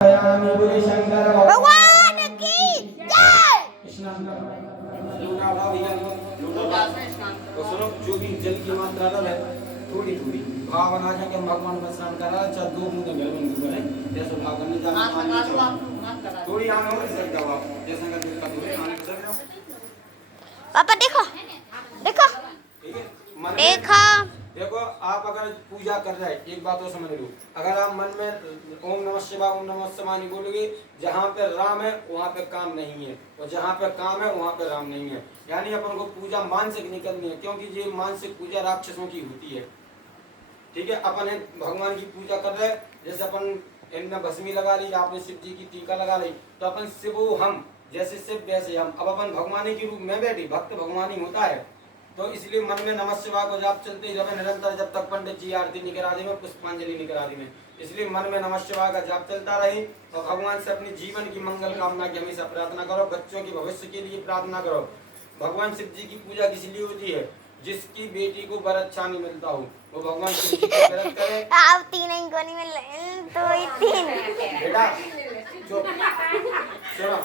भगवान की जय। स्नान तो सुनो, जो भी जल की मात्रा है थोड़ी थोड़ी भाव बना के हम भगवान का स्नान करा, चाहे 2 बूंद में है जैसे भाव करने जाना थोड़ी आने हो सक जाओ आप जैसा का दिक्कत हो आने सक जाओ। पापा देखो देखो ठीक है, मन में देखो देखो, आप अगर पूजा कर रहे हैं एक बात और समझ लो, अगर आप मन में ओम नमः शिवाय ओम नमः शिवाय बोलोगे, जहाँ पे राम है वहाँ पे काम नहीं है, और जहाँ पे काम है वहाँ पे राम नहीं है। यानी अपन को पूजा मानसिक नहीं करनी है, क्योंकि ये मानसिक पूजा राक्षसों की होती है। ठीक है, अपन भगवान की पूजा कर रहे, जैसे अपन इनमें भस्मी लगा ली, आपने शिव जी की टीका लगा ली, तो अपन शिवो हम, जैसे शिव वैसे हम। अब अपन भगवानी के रूप में बैठी, भक्त भगवानी होता है, तो इसलिए मन में नमः शिवाय को जाप चलते ही रहे निरंतर, जब तक पंडित जी आरती नहीं करा दी में, पुष्पांजलि नहीं करा दी में। इसलिए मन में नमः शिवाय का जाप चलता रहे, और भगवान से अपने जीवन की मंगल कामना की हमेशा प्रार्थना करो, बच्चों की भविष्य के लिए प्रार्थना करो। भगवान शिव जी की पूजा किस लिए होती है? जिसकी बेटी को वर अच्छा नहीं मिलता हो, वो भगवान शिव जी को व्रत करे। आप तीन ही को नहीं मिल तो ही तीन बेटा चुप, सुनो,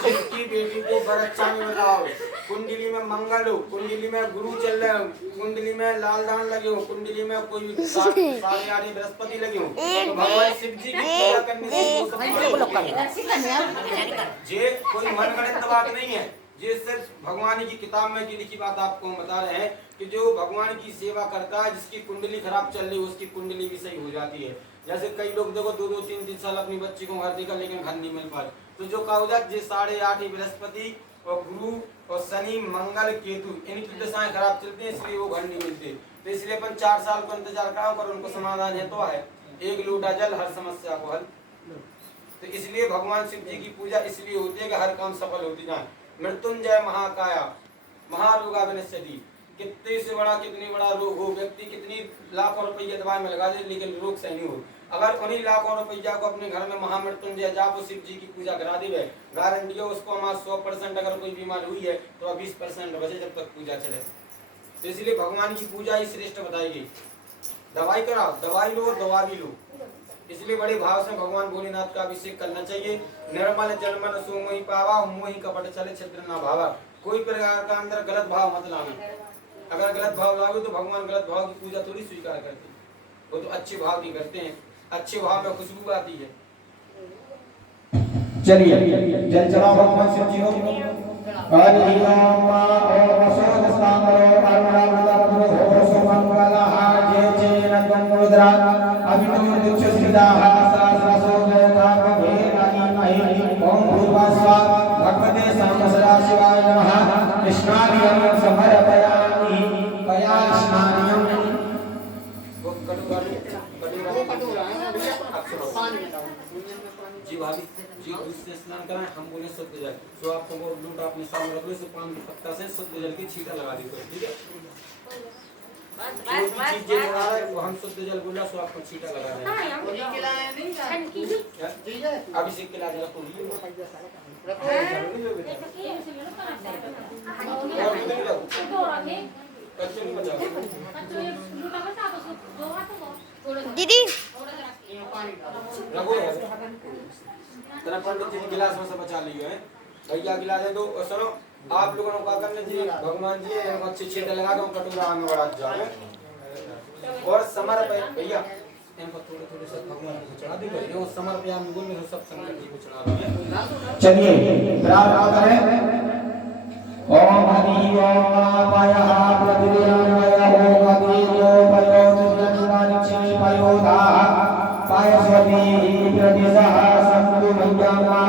जिसकी बेटी को वर अच्छा नहीं मिल रहा हो, कुंडली में मंगल हो, कुंडली में गुरु चल रहे हो, कुंडली में लाल दान लगे हो, कुंडली में कोई सारे यानी बृहस्पति लगे हो, तो भगवान शिव जी की पूजा करने से ये कोई मनगढ़ंत बात नहीं है। ये सिर्फ भगवान की किताब में की लिखी बात आपको हम बता रहे हैं कि जो भगवान की सेवा करता है, जिसकी कुंडली खराब चल रही है उसकी कुंडली भी सही हो जाती है। जैसे कई लोग देखो 2-2, 3-3 साल अपनी बच्ची को घर देकर लेकिन घर नहीं मिल पाए, तो जो कागजात ये 8.5 बृहस्पति और गुरु और शनि मंगल केतु इनकी दशाएं खराब चलती हैं, इसलिए वो घर नहीं मिलते। तो इसलिए अपन 4 साल को इंतजार करा पर उनको समाधान है तो है, एक लोटा जल हर समस्या को हल। तो इसलिए भगवान शिव जी की पूजा इसलिए होती है कि हर काम सफल होती जाए। मृत्युंजय महाकाया महारोगा विनश्यति, कितने से बड़ा कितनी बड़ा रोग हो, व्यक्ति कितनी लाखों रुपये दवाई में लगा दे लेकिन रोग सही नहीं हो, अगर उन्हीं लाखों रुपया को अपने घर में महामृत्युंजय जाप शिव जी की पूजा करा दे, गारंटी है उसको हमारा 100% अगर कोई बीमारी हुई है तो 20% बचे जब तक पूजा चले। तो इसलिए भगवान की पूजा ही श्रेष्ठ बताई गई। दवाई कराओ, दवाई लो, दवा भी लो, इसलिए बड़े भाव से भगवान भोलेनाथ का अभिषेक करना चाहिए। निर्मल जल मन सो मोहि पावा, मोहि कपट चले छिद्र न भावा। कोई प्रकार का अंदर गलत भाव मत लाना, अगर गलत भाव लाओगे तो भगवान गलत भाव की पूजा थोड़ी स्वीकार करते हैं, वो तो अच्छे भाव की करते हैं, अच्छे भाव में खुशबू आती है। चलिए जल चढ़ाओ भगवान शिव जी को। हरि ओम ओम सर्वस्तांगरो अरुणावतारो सुमंगला जय जय नगंगोद्रा अभिनव दुच्छिदा सहस्रसो जयता भगवानी महि ओम भूर्भुवस्वा भगवते सामसदा शिवाय नमः। स्नानियं समर्पयामि कया स्नानियं जी भाभी जी उससे स्नान कराएं, हम बोले शुद्ध जल, तो आपको वो लूट अपने सामने रख लो, पान की पत्ता से शुद्ध जल की छींटा लगा दी, ठीक है। जो वो हम शुद्ध जल बोला सो आपको छींटा लगा दें। अभिषेक के लाज रखो दीदी रखो यार, तेरा पंडित जी गिलास में से बचा लियो है भैया, गिलास है तो सुनो आप लोगों को क्या करना चाहिए, भगवान जी अच्छे छींटे लगा दो, कटोरा में बढ़ा जाओ और समर्पय भैया इनको थोड़े थोड़े से भगवान को चढ़ा दो, ये समर्पयामि बोल में सब शंकर जी को चढ़ा दो। चलिए प्रार्थना करें। ओम हरि ओम पायः प्रतिदिनाय ओम अतियो पयोतिजन्वानिचि पयोधा पायस्वती प्रतिसह संतु भंजमा